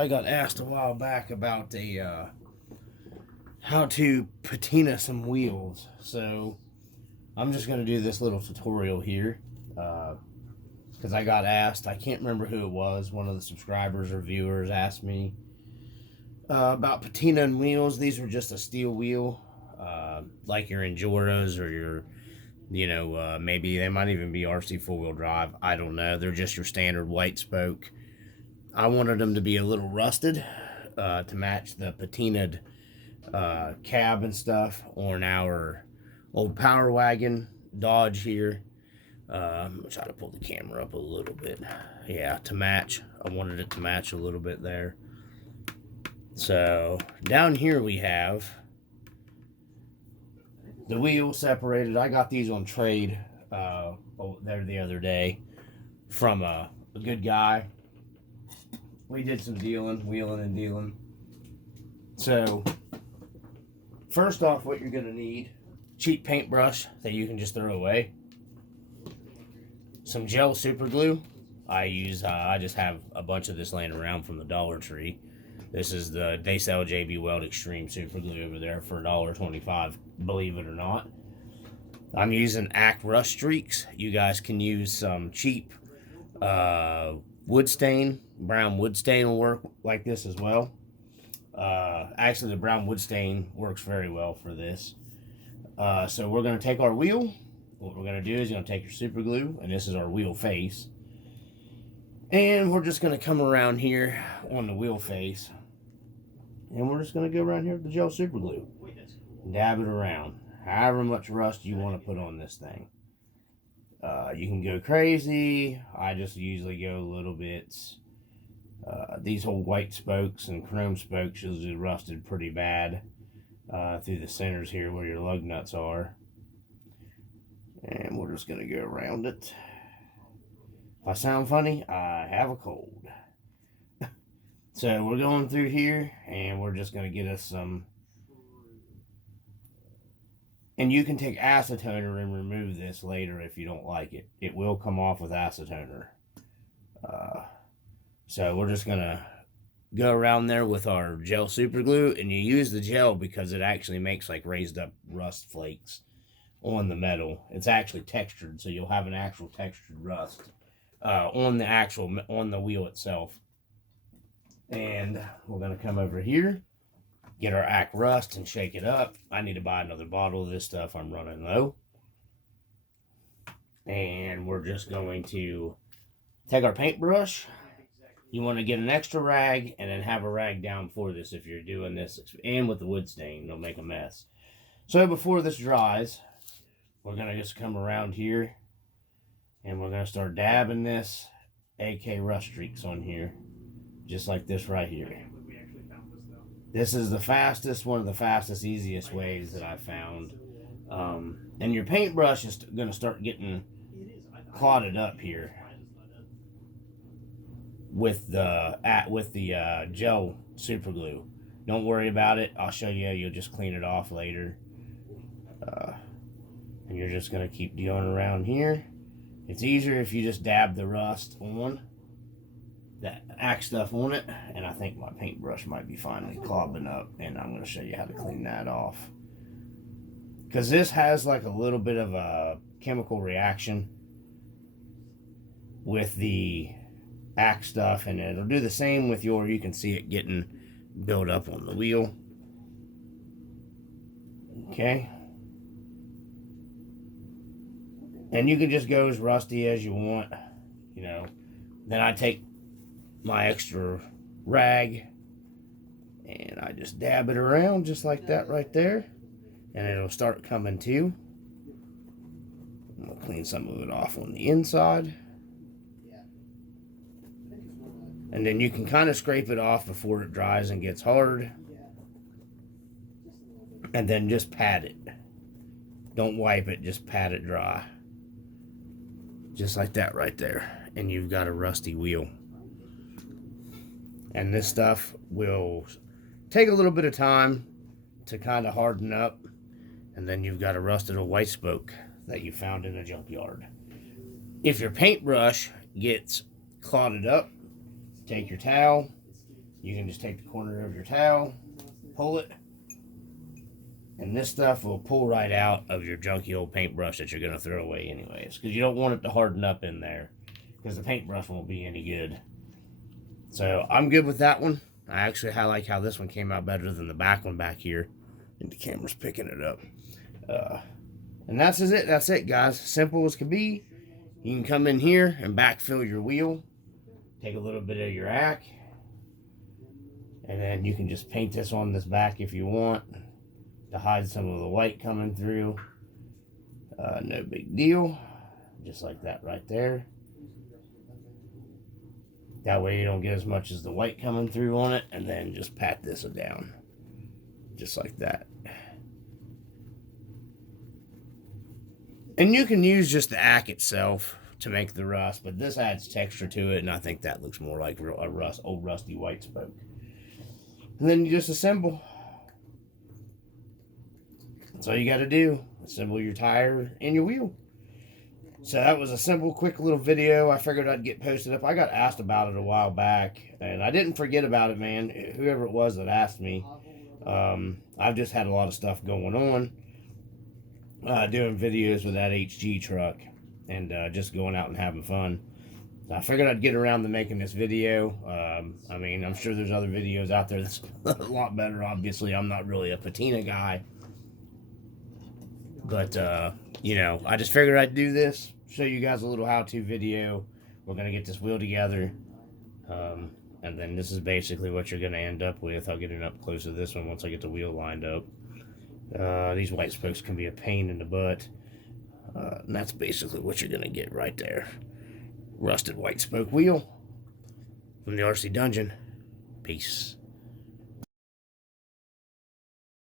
I got asked a while back about how to patina some wheels. So I'm just going to do this little tutorial here because I got asked. I can't remember who it was. One of the subscribers or viewers asked me about patina and wheels. These were just a steel wheel, like your Enduros or your, maybe they might even be RC four-wheel drive. I don't know. They're just your standard white spoke. I wanted them to be a little rusted to match the patinaed cab and stuff on our old Power Wagon Dodge here. I'm try to pull the camera up a little bit. Yeah, to match. I wanted it to match a little bit there. So down here we have the wheel separated. I got these on trade there the other day from a good guy. We did some wheeling and dealing. So first off, what you're gonna need: cheap paintbrush that you can just throw away, some gel super glue. I just have a bunch of this laying around from the Dollar Tree. This is they sell JB Weld Extreme super glue over there for $1.25, believe it or not. I'm using Act Rust Streaks. You guys can use some cheap wood stain. Brown wood stain will work like this as well. Actually, the brown wood stain works very well for this. So we're going to take our wheel. What we're going to do is you're going to take your super glue, and this is our wheel face. And we're just going to come around here on the wheel face. And we're just going to go around here with the gel super glue. Dab it around. However much rust you want to put on this thing. You can go crazy. I just usually go little bits. These old white spokes and chrome spokes usually rusted pretty bad through the centers here where your lug nuts are. And we're just going to go around it. If I sound funny, I have a cold. So we're going through here, and we're just going to get us some. And you can take acetoner and remove this later if you don't like it. It will come off with acetoner. So we're just going to go around there with our gel super glue, and you use the gel because it actually makes like raised up rust flakes on the metal. It's actually textured, so you'll have an actual textured rust on the wheel itself. And we're going to come over here, get our Act Rust and shake it up. I need to buy another bottle of this stuff. I'm running low. And we're just going to take our paintbrush. You want to get an extra rag and then have a rag down for this if you're doing this. And with the wood stain, it'll make a mess. So before this dries, we're going to just come around here and we're going to start dabbing this AK Rust Streaks on here. Just like this right here. This is one of the fastest, easiest ways that I've found. And your paintbrush is going to start getting clotted up here with the gel super glue. Don't worry about it. I'll show you. You'll just clean it off later. And you're just going to keep dealing around here. It's easier if you just dab the rust on that Act stuff on it. And I think my paintbrush might be finally clobbing up, and I'm going to show you how to clean that off, because this has like a little bit of a chemical reaction with the Act stuff, and it'll do the same with you can see it getting built up on the wheel. Okay, and you can just go as rusty as you want, then I take my extra rag and I just dab it around just like that right there, and it'll start coming to. I'm gonna clean some of it off on the inside, and then you can kind of scrape it off before it dries and gets hard, and then just pat it. Don't wipe it, just pat it dry just like that right there, and you've got a rusty wheel. And this stuff will take a little bit of time to kind of harden up. And then you've got a rusted old white spoke that you found in a junkyard. If your paintbrush gets clotted up, take your towel You can just take the corner of your towel, pull it, and this stuff will pull right out of your junky old paintbrush that you're going to throw away anyways, because you don't want it to harden up in there, because the paintbrush won't be any good. So I'm good with that one. I like how this one came out better than the back one back here. I think the camera's picking it up. And that's it. That's it, guys. Simple as could be. You can come in here and backfill your wheel. Take a little bit of your ack. And then you can just paint this on this back if you want to hide some of the white coming through. No big deal. Just like that right there. That way you don't get as much as the white coming through on it. And then just pat this down. Just like that. And you can use just the ack itself to make the rust, but this adds texture to it, and I think that looks more like a old rusty white spoke. And then you just assemble. That's all you got to do. Assemble your tire and your wheel. So that was a simple, quick little video. I figured I'd get posted up. I got asked about it a while back, and I didn't forget about it, man. Whoever it was that asked me. I've just had a lot of stuff going on. Doing videos with that HG truck and just going out and having fun. So I figured I'd get around to making this video. I mean, I'm sure there's other videos out there that's a lot better. Obviously, I'm not really a patina guy. But, you know, I just figured I'd do this, show you guys a little how-to video. We're going to get this wheel together. And then this is basically what you're going to end up with. I'll get it up close to this one once I get the wheel lined up. These white spokes can be a pain in the butt. And that's basically what you're going to get right there. Rusted white spoke wheel from the RC Dungeon. Peace.